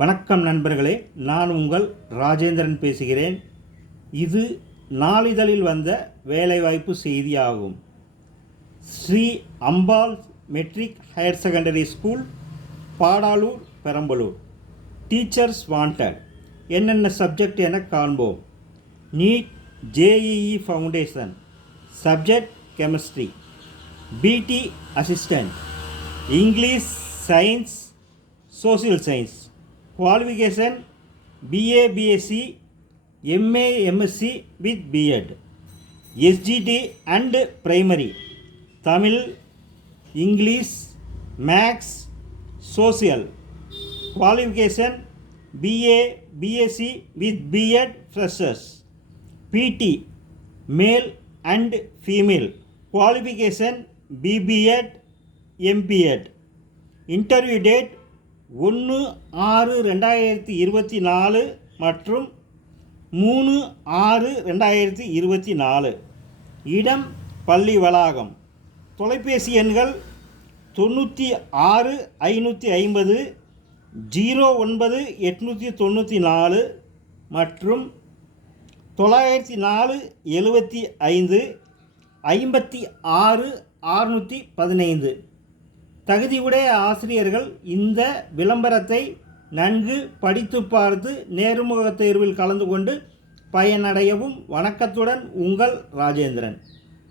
வணக்கம் நண்பர்களே, நான் உங்கள் ராஜேந்திரன் பேசுகிறேன். இது நாளிதழில் வந்த வேலைவாய்ப்பு செய்தியாகும். Shri Ambal matric higher secondary school, Padalur, Perambalur. Teachers wanted. என்னென்ன சப்ஜெக்ட் என காண்போம். NEET JEE foundation, subject chemistry. PT assistant, English, science, social science. Qualification BA, BSc, MA, MSc with B.Ed. SGT and primary, Tamil, English, Maths, Social. Qualification BA, BSc with B.Ed freshers. PT, male and female. Qualification BBEd, MPEd. Interview date 1/6/2024 மற்றும் 3/6/2024. இடம் பள்ளி வளாகம். தொலைபேசி எண்கள் 96 550 09894 மற்றும் 904 75 56 615. தகுதியுடைய ஆசிரியர்கள் இந்த விளம்பரத்தை நன்கு படித்து பார்த்து நேர்முகத் தேர்வில் கலந்து கொண்டு பயனடையவும். வணக்கத்துடன் உங்கள் ராஜேந்திரன்.